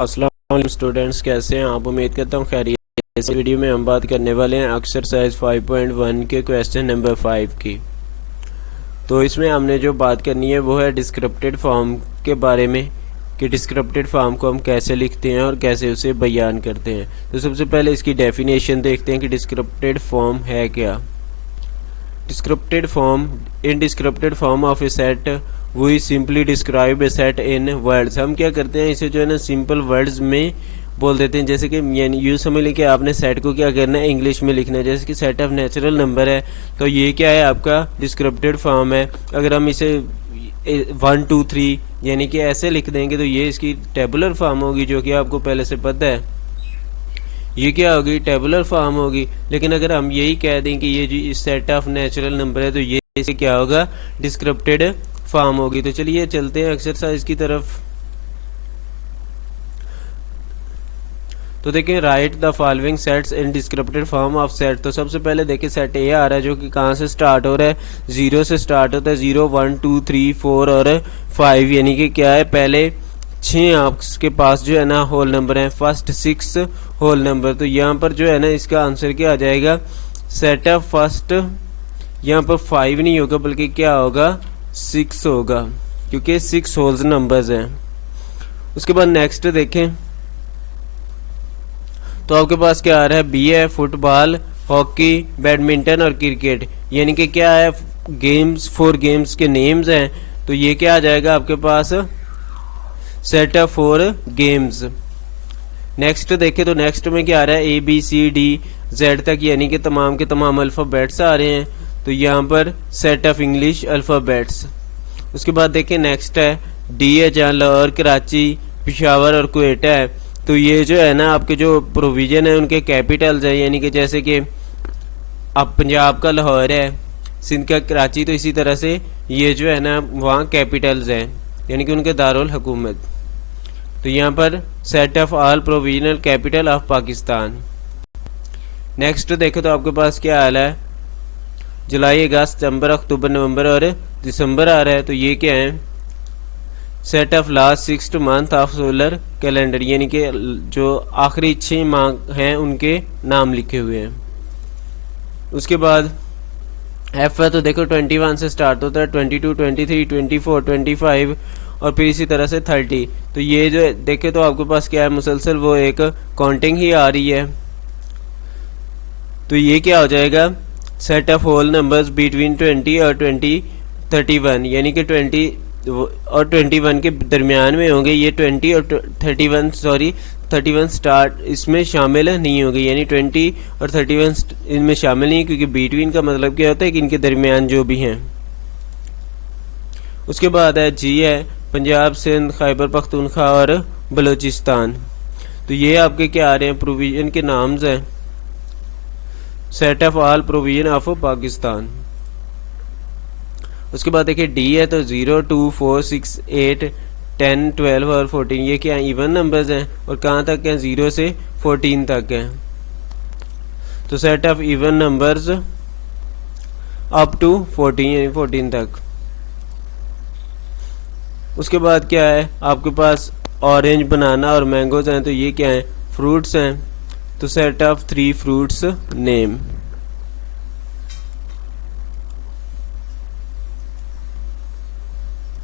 अस्सलाम वालेकुम स्टूडेंट्स, कैसे हैं आप? उम्मीद करता हूँ खैरियत। इस वीडियो में हम बात करने वाले हैं एक्सरसाइज 5.1 के क्वेश्चन नंबर 5 की। तो इसमें हमने जो बात करनी है वो है डिस्क्रिप्टिव फॉर्म के बारे में कि डिस्क्रिप्टिव फॉर्म को हम कैसे लिखते हैं और कैसे उसे बयान करते हैं। तो सबसे पहले इसकी डेफिनेशन देखते हैं कि डिस्क्रिप्टिव फॉर्म है क्या। Descripted form in descripted form of a set we simply describe a set in words। हम क्या करते हैं, इसे जो है ना सिंपल वर्ड्स में बोल देते हैं। जैसे कि यानी यूँ समझ लें कि आपने सेट को क्या करना है, इंग्लिश में लिखना है। जैसे कि सेट ऑफ नेचुरल नंबर है तो ये क्या है, आपका डिस्क्रिप्टिव फॉर्म है। अगर हम इसे 1 2 3 यानी कि ऐसे लिख देंगे तो ये इसकी टेबुलर फॉर्म होगी, जो कि आपको पहले से पता है। ये क्या होगी, टेबुलर फॉर्म होगी। लेकिन अगर हम यही कह दें कि ये जो सेट ऑफ नेचुरल नंबर है तो ये इसे क्या होगा, डिस्क्रिप्टेड फॉर्म होगी। तो चलिए चलते हैं एक्सरसाइज की तरफ। तो देखिए, write the following sets in descriptive form of set. तो सबसे पहले देखिए सेट ए आ रहा है जो कि कहाँ से स्टार्ट हो रहा है, 0 से स्टार्ट होता है। 0 1 2 3 4 और 5 यानी कि क्या है, पहले 6 आपके पास जो है ना होल नंबर है, फर्स्ट 6 होल नंबर। तो यहाँ पर जो है ना इसका आंसर क्या आ जाएगा, सेट ऑफ फर्स्ट। यहाँ पर 5 नहीं होगा बल्कि क्या होगा, 6 होगा, क्योंकि 6 होल्स नंबर्स हैं। उसके बाद नेक्स्ट देखें तो आपके पास क्या आ रहा है, बी है फुटबॉल, हॉकी, बैडमिंटन और क्रिकेट। यानी कि क्या है, गेम्स, 4 गेम्स के नेम्स हैं। तो ये क्या आ जाएगा आपके पास, सेट ऑफ 4 गेम्स। नेक्स्ट देखें तो नेक्स्ट में क्या आ रहा है, A B C D Z तक यानी कि तमाम के तमाम अल्फ़ाबेट्स आ रहे हैं। तो यहाँ पर सेट ऑफ इंग्लिश अल्फ़ाबेट्स। उसके बाद देखें नेक्स्ट है डी है, जहाँ लाहौर, कराची, पेशावर और क्वेटा है। तो ये जो है ना आपके जो प्रोविजन है उनके कैपिटल्स हैं। यानी कि जैसे कि अब पंजाब का लाहौर है, सिंध का कराची, तो इसी तरह से ये जो है ना वहाँ कैपिटल्स हैं यानी कि उनके दारुल हुकूमत। तो यहाँ पर set of all provisional capital of Pakistan. Next देखो तो आपके पास क्या हाल है, जुलाई, अगस्त, सितंबर, अक्टूबर, नवंबर और दिसंबर आ रहा है। तो ये क्या है, set of last 6 month of solar calendar यानी कि जो आखिरी 6 माह हैं उनके नाम लिखे हुए हैं। उसके बाद एफ है तो देखो 21 से स्टार्ट होता है, 22 23 24 25 और फिर इसी तरह से 30। तो ये जो देखे तो आपके पास क्या है, मुसलसल वो एक काउंटिंग ही आ रही है। तो ये क्या हो जाएगा, set of whole numbers between 20 और 31 यानी कि 20 और 21 के दरमियान में होंगे। ये 20 और 31 स्टार्ट इसमें शामिल नहीं होंगे, यानी 20 और 31 इनमें शामिल नहीं, क्योंकि बिटवीन का मतलब क्या होता है कि इनके दरमियान जो भी हैं। उसके बाद है जी है, पंजाब, सिंध, खैबर पख्तूनख्वा और बलूचिस्तान। तो ये आपके क्या आ रहे हैं, प्रोविजन के नाम्स हैं, set of all provision of Pakistan. उसके बाद देखिए डी है तो 0 2 4 6 8 10 12 और 14 ये क्या इवन नंबर्स हैं और कहाँ तक हैं, 0 से 14 तक हैं। तो set of even numbers up to 14 यानी 14 तक। उसके बाद क्या है आपके पास, ऑरेंज, बनाना और मैंगोज हैं। तो ये क्या है, फ्रूट्स हैं। तो सेट ऑफ 3 फ्रूट्स नेम।